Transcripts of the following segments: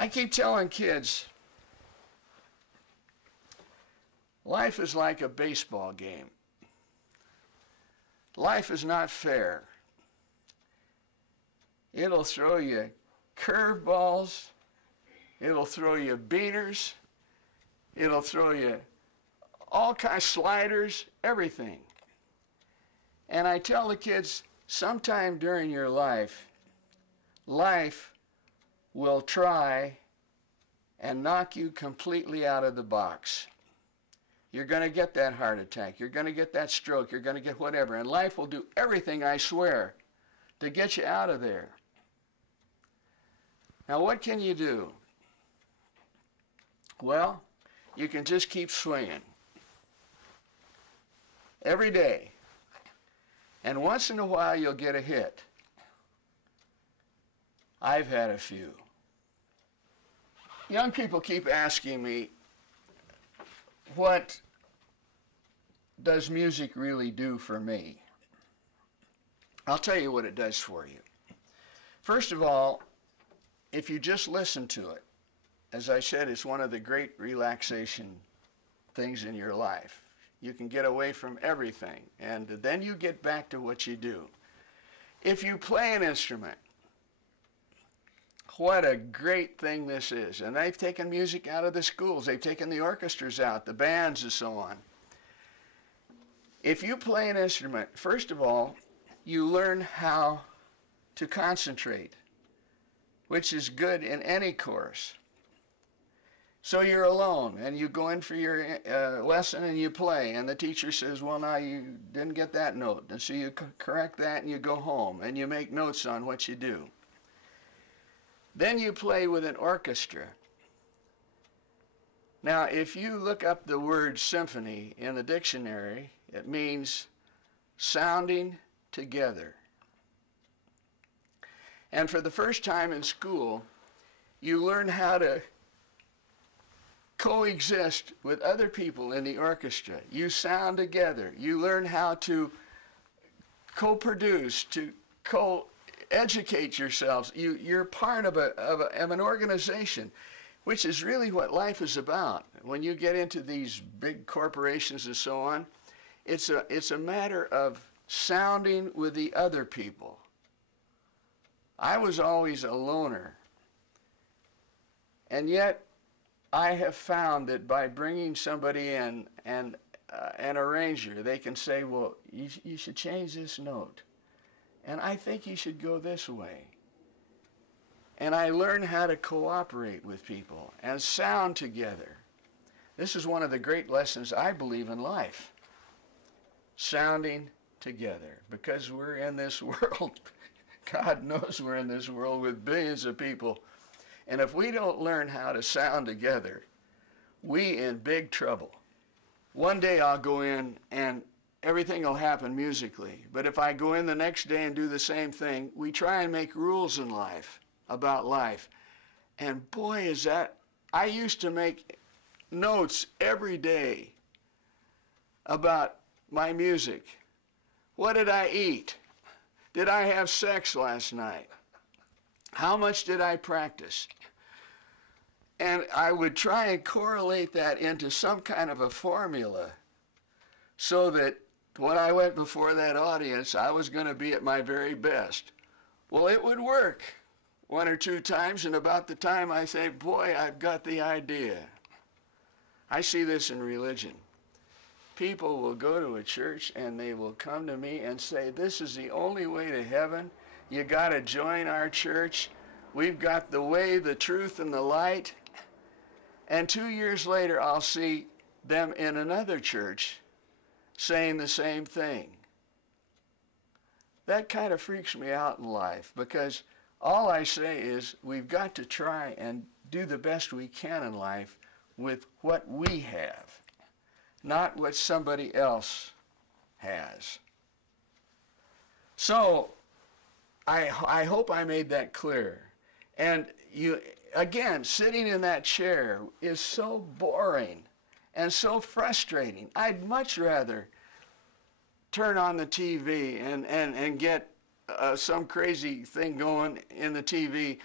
I keep telling kids, life is like a baseball game. Life is not fair. It'll throw you curveballs. It'll throw you beaters. It'll throw you all kinds of sliders, everything. And I tell the kids, sometime during your life, life will try and knock you completely out of the box. You're going to get that heart attack. You're going to get that stroke. You're going to get whatever. And life will do everything, I swear, to get you out of there. Now, what can you do? Well, you can just keep swinging. Every day. And once in a while, you'll get a hit. I've had a few. Young people keep asking me, what does music really do for me? I'll tell you what it does for you. First of all, if you just listen to it, as I said, it's one of the great relaxation things in your life. You can get away from everything, and then you get back to what you do. If you play an instrument, what a great thing this is. And they've taken music out of the schools. They've taken the orchestras out, the bands and so on. If you play an instrument, first of all, you learn how to concentrate, which is good in any course. So you're alone, and you go in for your lesson and you play, and the teacher says, well, now you didn't get that note. And so you correct that and you go home, and you make notes on what you do. Then you play with an orchestra. Now, if you look up the word symphony in the dictionary, it means sounding together. And for the first time in school, you learn how to coexist with other people in the orchestra. You sound together. You learn how to co-produce, to educate yourselves. You're part of an organization, which is really what life is about. When you get into these big corporations and so on, it's a matter of sounding with the other people. I was always a loner, and yet I have found that by bringing somebody in and an arranger, they can say, well, you should change this note. And I think you should go this way. And I learn how to cooperate with people and sound together. This is one of the great lessons I believe in life. Sounding together. Because we're in this world. God knows we're in this world with billions of people. And if we don't learn how to sound together, we in big trouble. One day I'll go in and everything will happen musically. But if I go in the next day and do the same thing, we try and make rules in life, about life. And boy, is that, I used to make notes every day about my music. What did I eat? Did I have sex last night? How much did I practice? And I would try and correlate that into some kind of a formula so that when I went before that audience, I was going to be at my very best. Well, it would work one or two times, and about the time I say, boy, I've got the idea. I see this in religion. People will go to a church and they will come to me and say, this is the only way to heaven. You got to join our church. We've got the way, the truth, and the light. And 2 years later, I'll see them in another church saying the same thing. That kind of freaks me out in life, because all I say is we've got to try and do the best we can in life with what we have, not what somebody else has. So I hope I made that clear. And you, again, sitting in that chair is so boring and so frustrating. I'd much rather turn on the TV and get some crazy thing going in the TV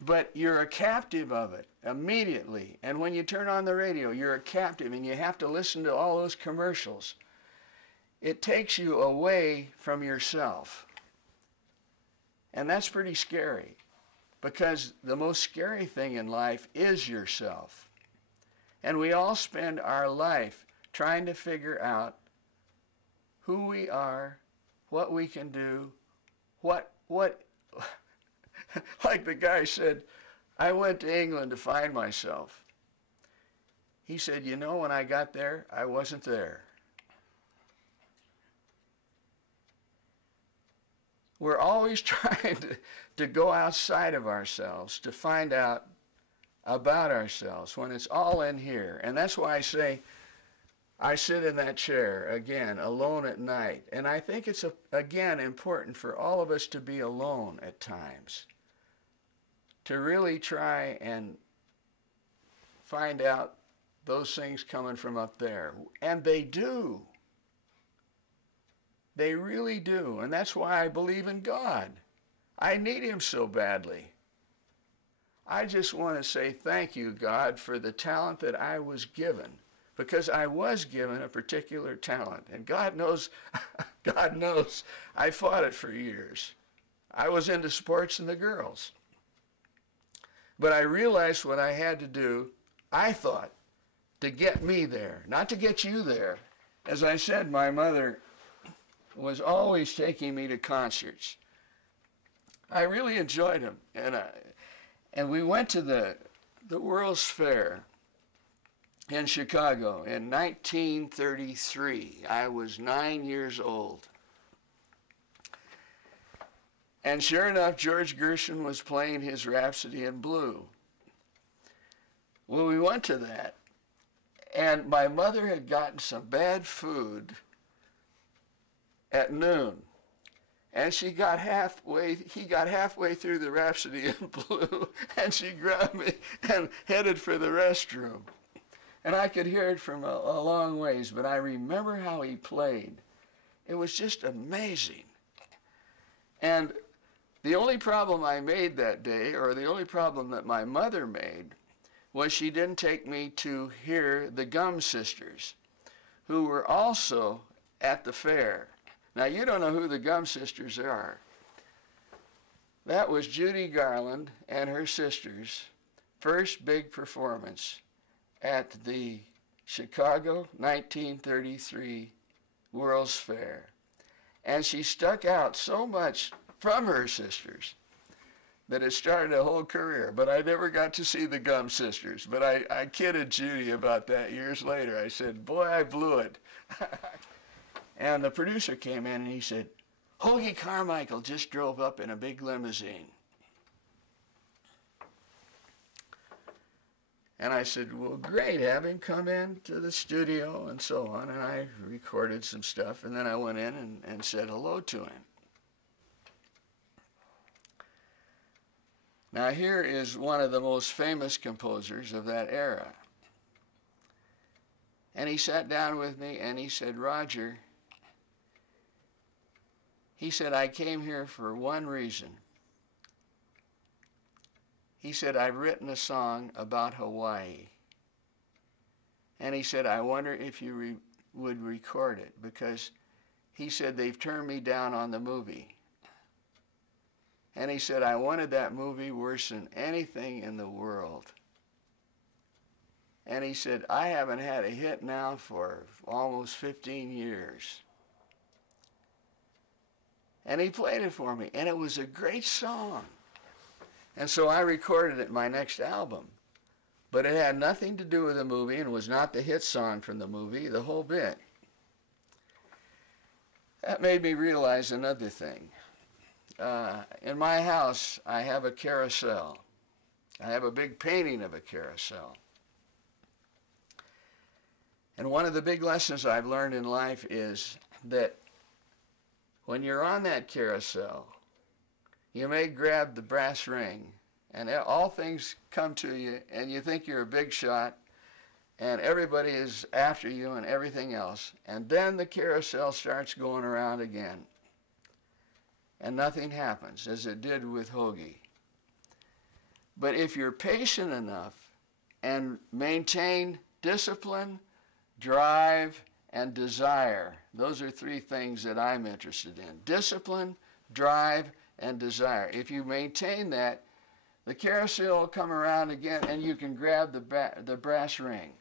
But you're a captive of it immediately. And when you turn on the radio, you're a captive and you have to listen to all those commercials. It takes you away from yourself. And that's pretty scary, because the most scary thing in life is yourself. And we all spend our life trying to figure out who we are, what we can do, what like the guy said, I went to England to find myself. He said, you know, when I got there, I wasn't there. We're always trying to go outside of ourselves to find out about ourselves when it's all in here. And that's why I say, I sit in that chair, again, alone at night. And I think it's, again, important for all of us to be alone at times, to really try and find out those things coming from up there. And they do. They really do. And that's why I believe in God. I need him so badly. I just want to say thank you, God, for the talent that I was given. Because I was given a particular talent. And God knows, God knows, I fought it for years. I was into sports and the girls. But I realized what I had to do, I thought, to get me there, not to get you there. As I said, my mother was always taking me to concerts. I really enjoyed them. And we went to the World's Fair in Chicago in 1933. I was 9 years old. And sure enough, George Gershwin was playing his Rhapsody in Blue. Well, we went to that, and my mother had gotten some bad food at noon. And he got halfway through the Rhapsody in Blue, and she grabbed me and headed for the restroom. And I could hear it from a long ways, but I remember how he played. It was just amazing. And the only problem I made that day, or the only problem that my mother made, was she didn't take me to hear the Gum Sisters, who were also at the fair. Now, you don't know who the Gum Sisters are. That was Judy Garland and her sisters' first big performance at the Chicago 1933 World's Fair. And she stuck out so much from her sisters that it started a whole career. But I never got to see the Gum Sisters. But I kidded Judy about that years later. I said, boy, I blew it. And the producer came in and he said, Hoagy Carmichael just drove up in a big limousine. And I said, well, great, have him come in to the studio and so on. And I recorded some stuff, and then I went in and said hello to him. Now here is one of the most famous composers of that era. And he sat down with me and he said, Roger, he said, I came here for one reason. He said, I've written a song about Hawaii. And he said, I wonder if you would record it, because he said, they've turned me down on the movie. And he said, I wanted that movie worse than anything in the world. And he said, I haven't had a hit now for almost 15 years. And he played it for me, and it was a great song. And so I recorded it in my next album. But it had nothing to do with the movie and was not the hit song from the movie, the whole bit. That made me realize another thing. In my house, I have a carousel. I have a big painting of a carousel. And one of the big lessons I've learned in life is that when you're on that carousel, you may grab the brass ring, and all things come to you, and you think you're a big shot, and everybody is after you and everything else. And then the carousel starts going around again, and nothing happens, as it did with Hoagy. But if you're patient enough and maintain discipline, drive, and desire, those are three things that I'm interested in. Discipline, drive, and desire. If you maintain that, the carousel will come around again and you can grab the brass ring.